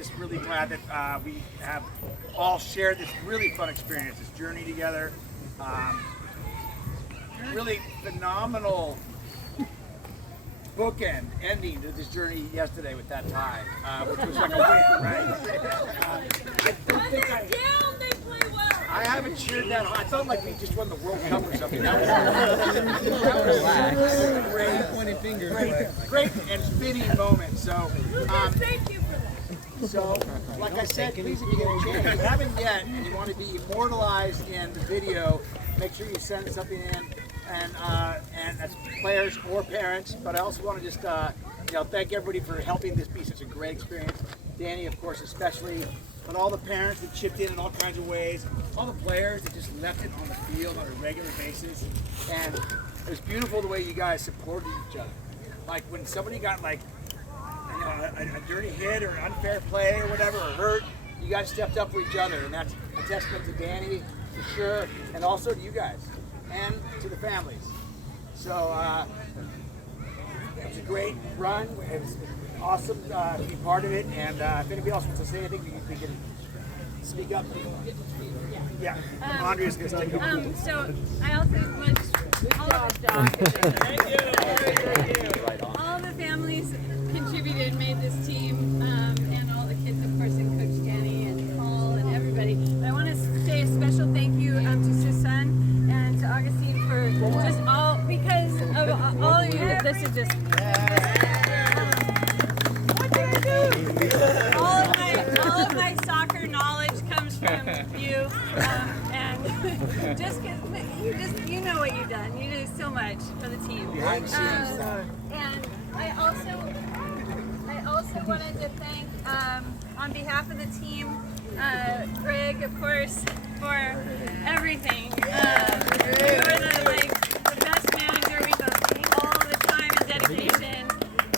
just really glad that we have all shared this really fun experience, this journey together. Really phenomenal bookend ending to this journey yesterday with that tie, which was like a win, right? When they're down, they play well. I haven't cheered that hard. I felt like we just won the World Cup or something. That was great and fitting moment. So, Thank you for that. so like I said, please, if you get a chance, if you haven't yet, and you want to be immortalized in the video, make sure you send something in, and that's players or parents. But I also want to just thank everybody for helping this be such a great experience. Danny, of course, especially. But all the parents that chipped in all kinds of ways, all the players that just left it on the field on a regular basis, and it was beautiful the way you guys supported each other. Like when somebody got like a dirty hit or an unfair play or whatever, or hurt, you guys stepped up for each other, and that's a testament to Danny for sure, and also to you guys and to the families. So it was a great run. It was awesome to be part of it, and if anybody else wants to say anything, we can speak up. Yeah, Andrea's going to take up. So I also want all the families contributed and made this team, and all the kids, of course, and Coach Danny and Paul and everybody. But I want to say a special thank you to Susan and to Augustine for just all, because of all of you. This is just. All of my soccer knowledge comes from you, and just because you know what you've done. You do so much for the team. Behind the scenes. And I also wanted to thank, on behalf of the team, Greg, of course, for everything. You're the best manager. We've got all the time and dedication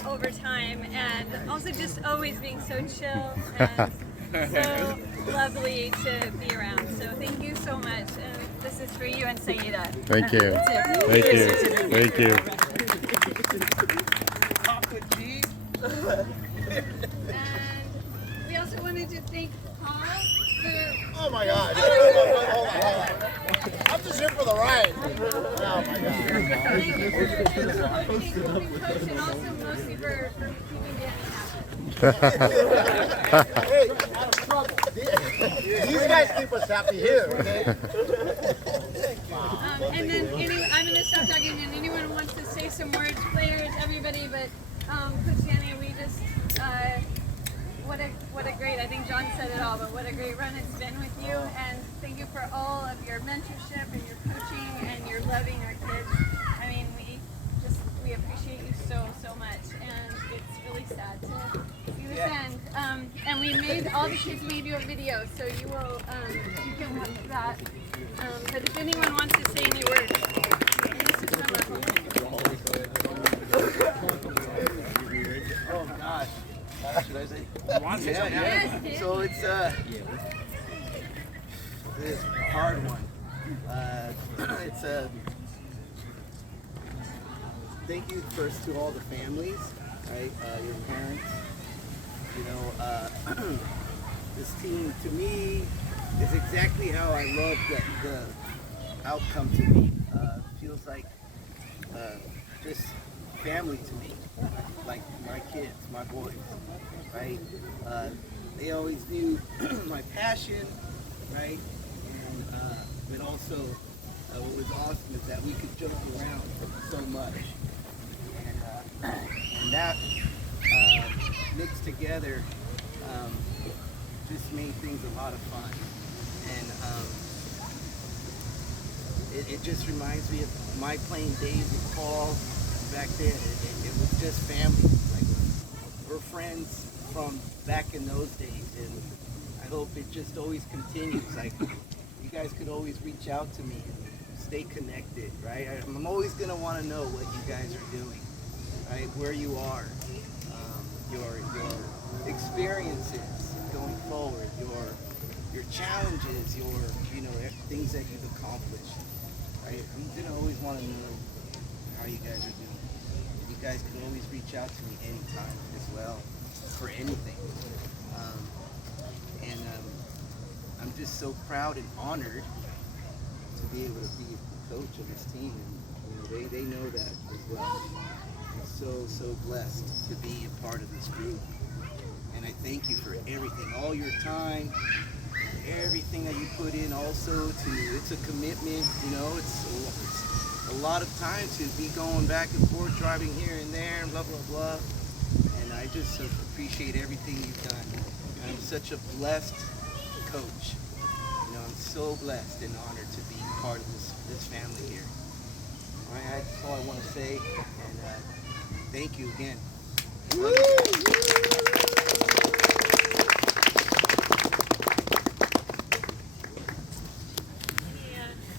over time, and also just always being so chill and so lovely to be around. So thank you so much, and this is for you and Saida. Thank you. Thank you. Thank you. And we also wanted to thank Paul for. Oh my God! Hold on. I'm just here for the ride. Oh my God! Thank you for helping coach, and also mostly for keeping Danny happy. Hey, out of trouble. These guys keep us happy here. Okay? And then I'm going to stop talking, and anyone who wants to say some words, players, everybody, but Coach Danny, we just, what a great, I think John said it all, but what a great run it's been with you, and thank you for all of your mentorship and your coaching and your loving our kids. I mean, we appreciate you so much, and it's really sad to see this end. And we made, all the kids made you a video, so you can watch that. But if anyone wants to say any words, and this is from our home. Oh gosh. Should I say? Yes, So it's a hard one. It's thank you first to all the families, right? Your parents. You know, this team to me is exactly how I love the outcome to me. Feels like just family to me, like my kids, my boys, right? They always knew my passion, right? And but also what was awesome is that we could joke around so much, and that mixed together just made things a lot of fun. And it just reminds me of my playing days with Paul back then. It was just family. Like, we're friends from back in those days, and I hope it just always continues. Like, you guys could always reach out to me and stay connected, right? I'm always gonna want to know what you guys are doing, right? Where you are, your experiences going forward, your challenges, your things that you've accomplished, right? I'm gonna always want to know how you guys are doing. You guys can always reach out to me anytime as well for anything. just so proud and honored to be able to be the coach of this team, and they know that as well. I'm so blessed to be a part of this group, and I thank you for everything, all your time, everything that you put in. Also, it's a commitment. It's a lot of time to be going back and forth, driving here and there, and blah blah blah. And I just appreciate everything you've done. I'm such a blessed coach. I'm so blessed and honored to be part of this family here. All right, that's all I want to say, and thank you again.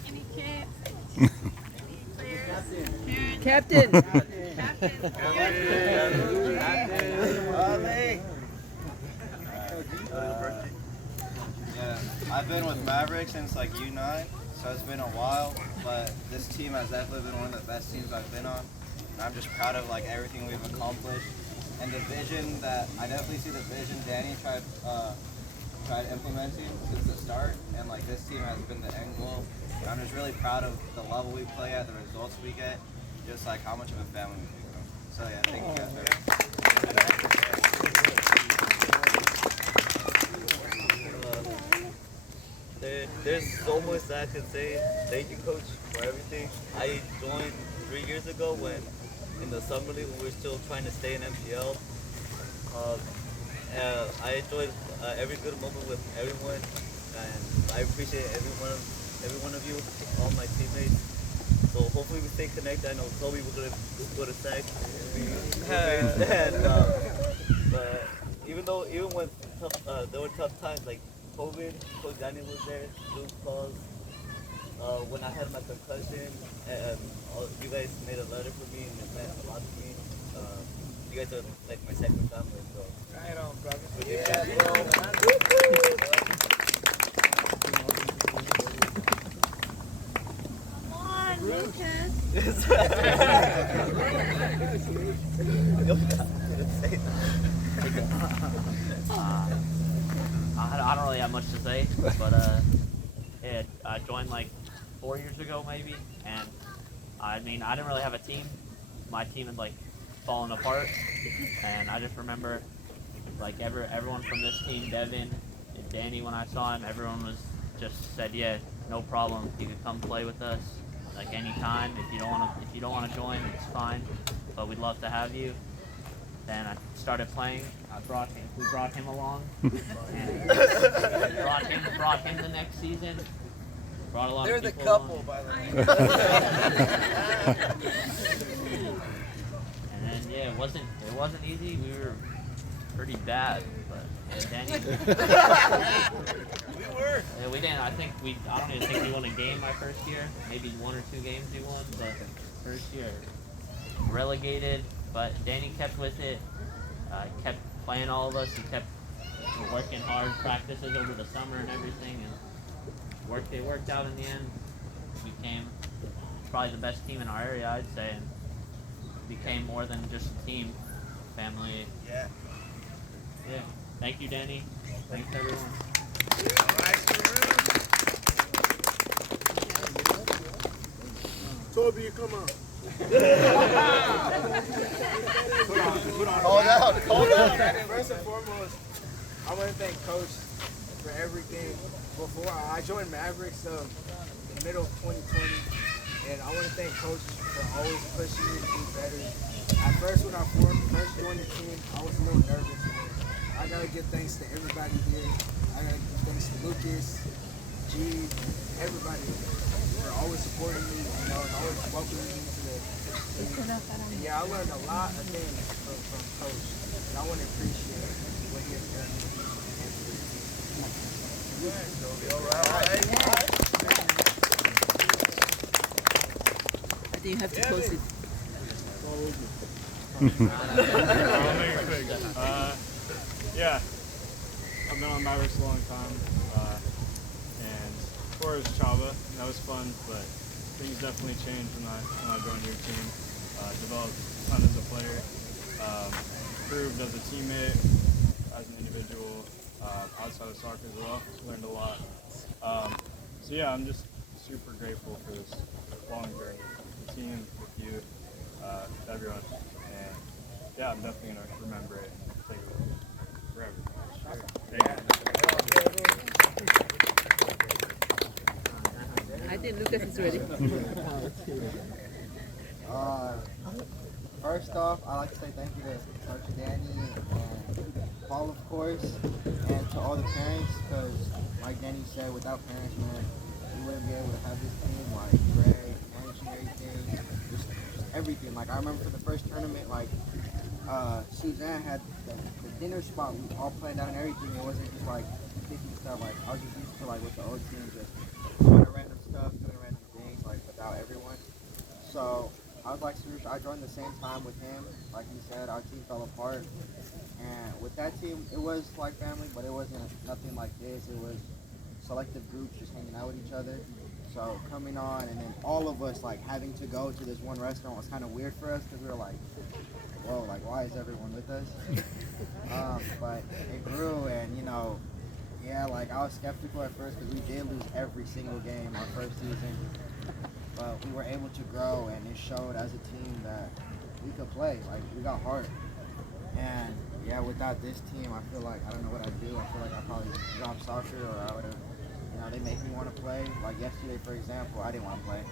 Any kids? Any players? Parents? Captain. Captain. Yeah, I've been with Mavericks since like U9, so it's been a while, but this team has definitely been one of the best teams I've been on. And I'm just proud of like everything we've accomplished and the vision that I definitely see the vision Danny tried implementing since the start, and like this team has been the end goal. And I'm just really proud of the level we play at, the results we get, just like how much of a family we've become. So yeah, thank you guys very much. There's so much that I can say. Thank you, Coach, for everything. I joined 3 years ago when in the summer league when we were still trying to stay in MPL. I enjoyed every good moment with everyone, and I appreciate every one of you, all my teammates. So hopefully we stay connected. I know Toby was going to go to SAC. But even when there were tough times like COVID, Coach Daniel was there, Luke calls. When I had my concussion, and you guys made a letter for me, and it meant a lot to me. You guys are like my second family, so. Right on, brother. Come on, Lucas. I don't really have much to say, but I joined like 4 years ago maybe, and I mean I didn't really have a team. My team had like fallen apart, and I just remember like everyone from this team, Devin and Danny, when I saw him, everyone was just said, yeah, no problem, you could come play with us like anytime. If you don't want to join, it's fine, but we'd love to have you. Then I started playing. We brought him along, and brought him the next season. Brought a lot They're of the people couple, along. by the way. And then yeah, it wasn't easy. We were pretty bad, but Danny. We were. Yeah, we didn't. I don't even think we won a game my first year. Maybe 1 or 2 games we won, but first year relegated. But Danny kept with it. Kept playing all of us. He kept working hard, practices over the summer and everything, and it worked out in the end. We became probably the best team in our area, I'd say, and became more than just a team, family. Yeah. Yeah. Thank you, Danny. Thanks, everyone. Toby, come on. Hold on. First and foremost, I want to thank Coach for everything. Before I joined Mavericks in the middle of 2020, and I want to thank Coach for always pushing me to be better. At first, when I first joined the team, I was a little nervous. I gotta give thanks to everybody here. I gotta give thanks to Lucas, G, everybody for always supporting me, and always welcoming me to the team. And yeah, I learned a lot of things from Coach, and I want to appreciate what he has done for me and for the team. I think you have to close it. I'll make it quick. Yeah, I've been on Mavericks a long time, and before it was Chava, and that was fun, but things definitely changed when I joined your team. Developed a ton as a player, improved as a teammate, as an individual. outside of soccer as well. Learned a lot. So yeah, I'm just super grateful for this long journey, the team, with you, everyone, and yeah, I'm definitely gonna remember it and take it with me forever. I think Lucas is ready. First off, I'd like to say thank you to Coach Danny and Paul, of course, and to all the parents, because like Danny said, without parents, man, we wouldn't be able to have this team, like Greg, managing everything, just everything. Like I remember for the first tournament, like Suzanne had the dinner spot, we all planned out and everything. It wasn't just like picking stuff, like I was just used to like with the old team, just doing random stuff, doing random things, like without everyone. So I was like, seriously, I joined the same time with him. Like he said, our team fell apart. And with that team, it was like family, but it wasn't nothing like this. It was selective groups just hanging out with each other. So coming on and then all of us like having to go to this one restaurant was kind of weird for us because we were like, whoa, like why is everyone with us? But it grew and yeah, like I was skeptical at first because we did lose every single game our first season. But we were able to grow, and it showed as a team that we could play. Like, we got heart. And, yeah, without this team, I feel like I don't know what I'd do. I feel like I'd probably drop soccer, or I would have, they make me want to play. Like, yesterday, for example, I didn't want to play.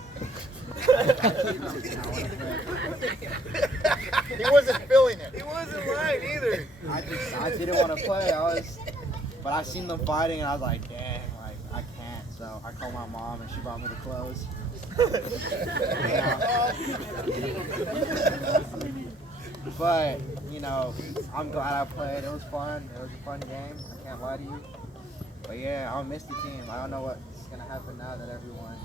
He wasn't feeling it. He wasn't lying either. I didn't want to play. But I seen them fighting, and I was like, dang, like, I can't. So I called my mom, and she brought me the clothes. But, I'm glad I played. It was fun. It was a fun game. I can't lie to you. But yeah, I'll miss the team. I don't know what's going to happen now that everyone's,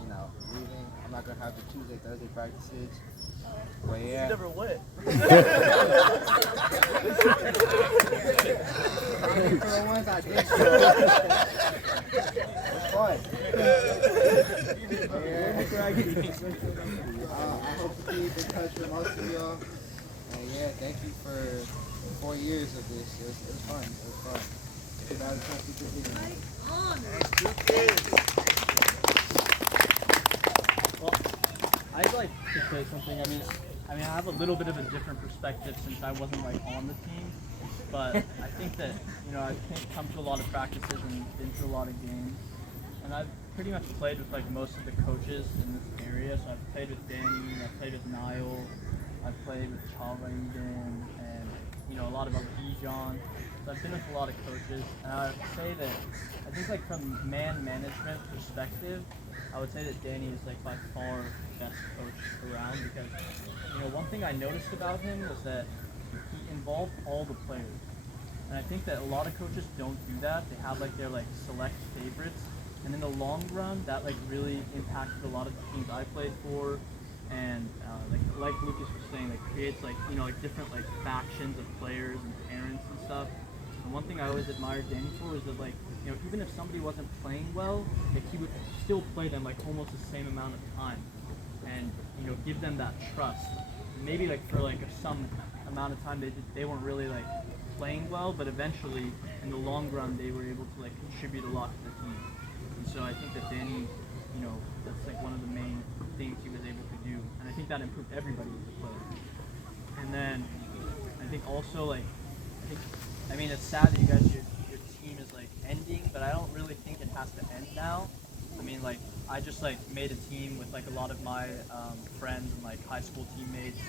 leaving. I'm not going to have the Tuesday, Thursday practices. But yeah. You never went. For the ones I did. It's fun. I hope to keep in touch with most of y'all. And yeah, thank you for 4 years of this. It was fun. It was fun. 2020 Well, I'd like to say something. I mean, I have a little bit of a different perspective since I wasn't on the team. But I think that, I've come to a lot of practices and been to a lot of games. And I've pretty much played with most of the coaches in this area. So I've played with Danny, I've played with Niall, I've played with Chava Eden, and a lot of other Dijon. So I've been with a lot of coaches, and I would say that I think from man management perspective, I would say that Danny is by far the best coach around because one thing I noticed about him was that he involved all the players. And I think that a lot of coaches don't do that. They have their select favorites. And in the long run, that really impacted a lot of the teams I played for, and like Lucas was saying, creates different factions of players and parents and stuff. And one thing I always admired Danny for is that even if somebody wasn't playing well, he would still play them almost the same amount of time, and give them that trust. Maybe for some amount of time they weren't really playing well, but eventually in the long run they were able to contribute a lot to the team. And so I think that Danny, that's one of the main things he was able to do, and I think that improved everybody as a player. And then I think also it's sad that your team is ending, but I don't really think it has to end now. I mean I just made a team with a lot of my friends and high school teammates,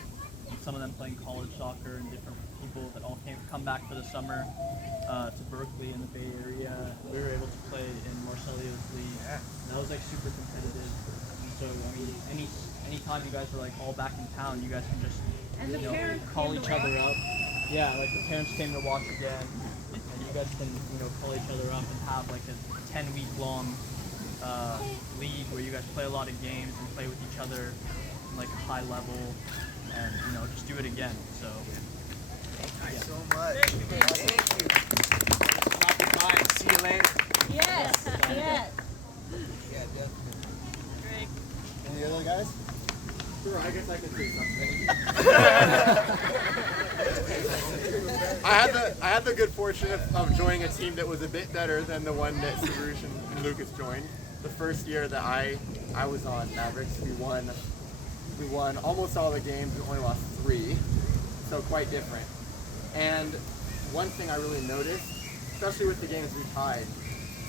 and some of them playing college soccer, and different people that all come back for the summer to Berkeley in the Bay Area. We were able to play in Marcelio's league, and that was super competitive. And so anytime you guys are all back in town, you guys can just call each other up. Yeah, the parents came to watch again, and you guys can call each other up and have a 10-week long league where you guys play a lot of games and play with each other in a high level, and just do it again. So Thank you so much. Thank you. Bye. See you later. Yes, yes. Yeah, definitely. Greg. Any other guys? Sure, I guess I could say something. I had the good fortune of joining a team that was a bit better than the one that Sarush and Lucas joined. The first year that I was on Mavericks, we won almost all the games and only lost 3, so quite different. And one thing I really noticed, especially with the games we tied,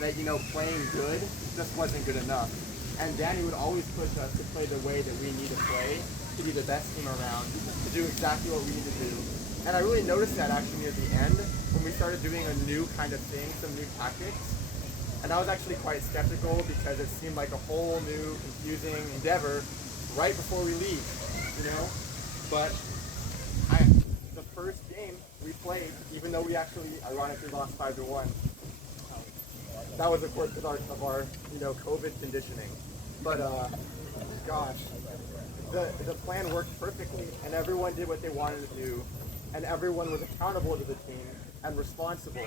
that playing good just wasn't good enough. And Danny would always push us to play the way that we need to play, to be the best team around, to do exactly what we need to do. And I really noticed that actually near the end when we started doing a new kind of thing, some new tactics. And I was actually quite skeptical because it seemed like a whole new confusing endeavor right before we leave, But the first game we played, even though we actually ironically lost 5-1, that was of course because of our COVID conditioning. But gosh, the plan worked perfectly, and everyone did what they wanted to do, and everyone was accountable to the team and responsible.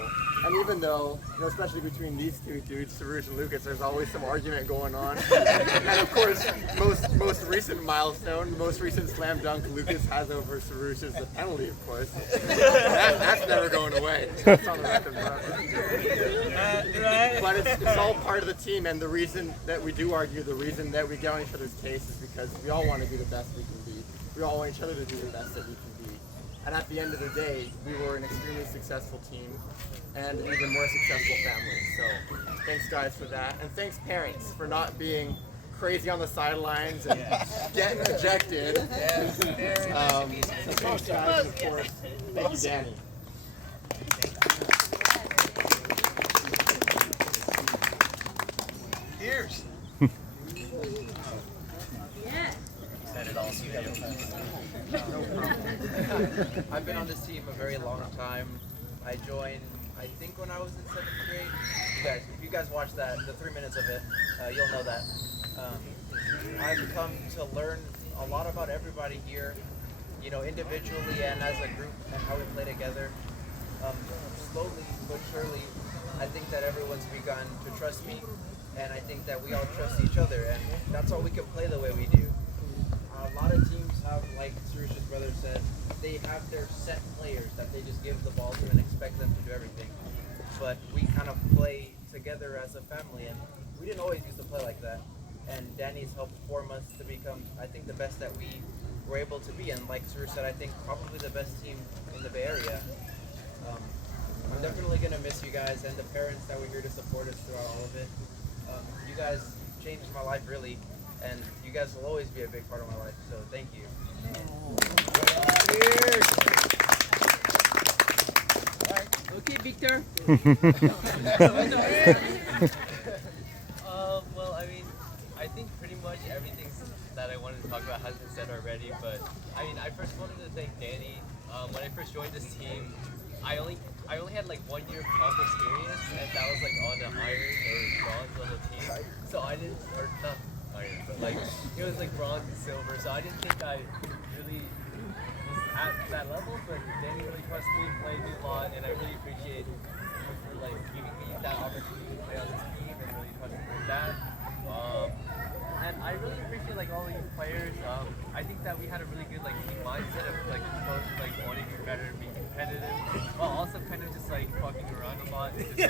And even though, especially between these two dudes, Sarush and Lucas, there's always some argument going on. And of course, most recent milestone, most recent slam dunk Lucas has over Sarush is the penalty, of course. That's never going away. That's on the record. But it's all part of the team, and the reason that we do argue, the reason that we get on each other's case is because we all want to be the best we can be. We all want each other to do the best that we can be. And at the end of the day, we were an extremely successful team and an even more successful family. So thanks guys for that. And thanks parents for not being crazy on the sidelines and getting ejected. So thanks guys, and of course, thank you Danny. Cheers. Said it all. I've been on this team a very long time. I joined, I think, when I was in 7th grade. If you guys watch that, the 3 minutes of it, you'll know that. I've come to learn a lot about everybody here, individually and as a group, and how we play together. Slowly but surely, I think that everyone's begun to trust me, and I think that we all trust each other, and that's why we can play the way we do. A lot of teams have, like Sarush's brother said, they have their set players that they just give the ball to and expect them to do everything. But we kind of play together as a family, and we didn't always used to play like that. And Danny's helped form us to become, I think, the best that we were able to be. And like Sarush said, I think probably the best team in the Bay Area. I'm definitely going to miss you guys and the parents that were here to support us throughout all of it. You guys changed my life, really. And you guys will always be a big part of my life, so thank you. Okay, Victor. Well, I think pretty much everything that I wanted to talk about has been said already, but I first wanted to thank Danny. When I first joined this team, I only had like 1 year of club experience, and that was like on the iron or bronze level team. So I didn't, or not iron, but like it was like bronze and silver. So I didn't think I really was at that level. But Danny really trusted me, played me a lot, and I really appreciate him for like giving me that opportunity to play on this team and really trusting me with that. And I really appreciate like all these players. I think that we had a really good like team mindset of like both like wanting to be better and being competitive, while also kind of just like fucking around a lot and just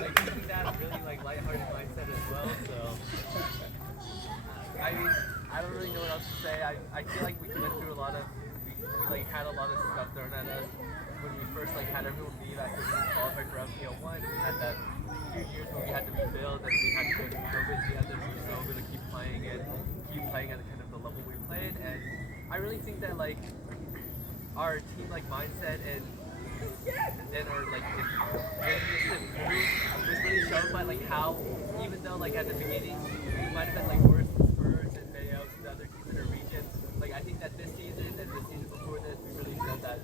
like keeping that really like lighthearted mindset as well. So I don't really know what else to say. I feel like we went through a lot of we like had a lot of stuff thrown at us when we first like had everyone leave after we qualified for FPL1. We had that few years where we had to rebuild and we had to go through COVID together, so we were able to keep playing at the kind of the level we played. And I really think that like our team like mindset and our like was really shown by like how, even though like at the beginning we might have been like worse than Spurs and Bayouts and the other teams in our region, like I think that this season and the season before this we really showed that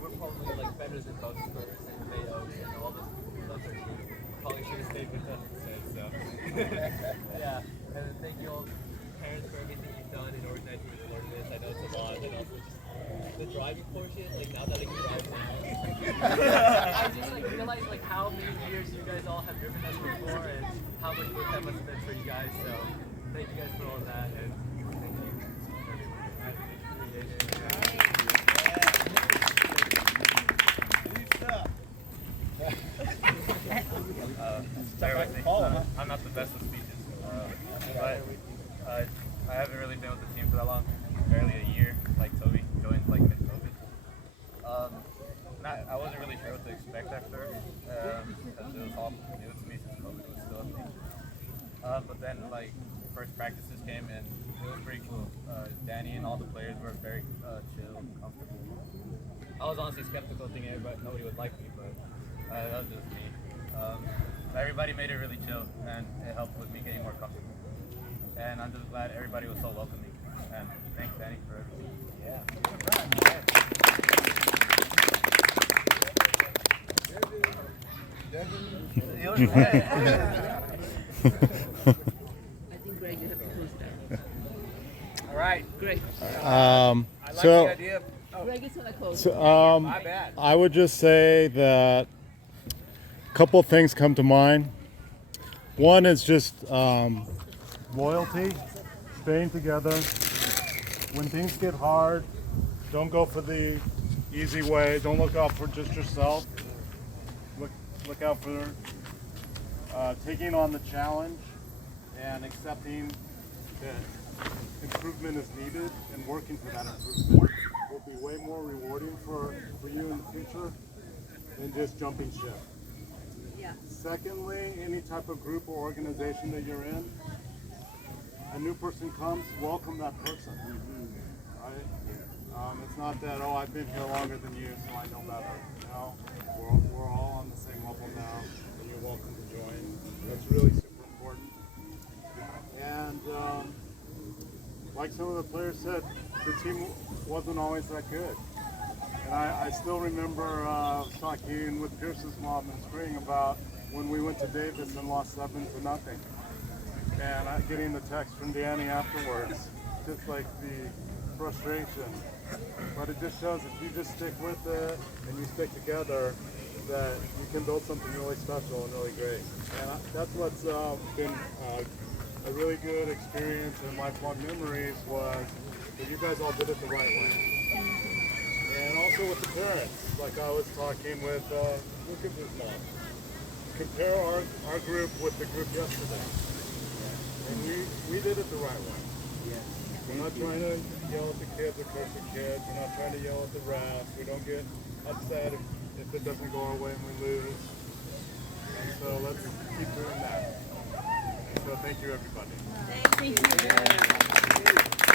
we're probably like better than both Spurs and Bayouts and all those other teams. Probably should have stayed with us instead, so yeah. And thank you all parents for everything you've done in organizing this tournament. I know it's a lot, and also just the driving portion, like now that I can drive now, I just like realized like how many years you guys all have driven us before and how much work that must have been for you guys. So thank you guys for all of that, and thank you. Bear with me. I'm not the best with speeches, but I haven't really been with the team for that long, barely a year. Like Toby joined like mid-COVID. I wasn't really sure what to expect at first, because it was all new to me since COVID was still a thing. But then like first practices came and it was pretty cool. Danny and all the players were very chill and comfortable. I was honestly skeptical, thinking nobody would like me, but that was just me. Everybody made it really chill, and it helped with me getting more comfortable. And I'm just glad everybody was so welcoming. And thanks, Danny, for everything. Yeah. I think Greg, you have to close it out. All right. Greg. I like the idea. Greg is gonna close. So, My bad. I would just say that a couple of things come to mind. One is just loyalty, staying together. When things get hard, don't go for the easy way. Don't look out for just yourself. Look out for taking on the challenge and accepting that improvement is needed and working for that improvement will be way more rewarding for you in the future than just jumping ship. Yeah. Secondly, any type of group or organization that you're in, a new person comes, welcome that person. Right? It's not that, oh, I've been here longer than you, so I know better. No, we're all on the same level now, and you're welcome to join. That's really super important. And like some of the players said, the team wasn't always that good. And I still remember talking with Pierce's mom in spring about when we went to Davis and lost 7-0. And getting the text from Danny afterwards, just like the frustration. But it just shows if you just stick with it and you stick together, that you can build something really special and really great. And that's what's been a really good experience and lifelong memories was that you guys all did it the right way. And also with the parents, like I was talking with Lucas' mom. Compare our group with the group yesterday. And we did it the right way. We're not trying to yell at the kids or curse the kids. We're not trying to yell at the refs. We don't get upset if it doesn't go our way and we lose. And so let's keep doing that. So thank you, everybody. Thank you.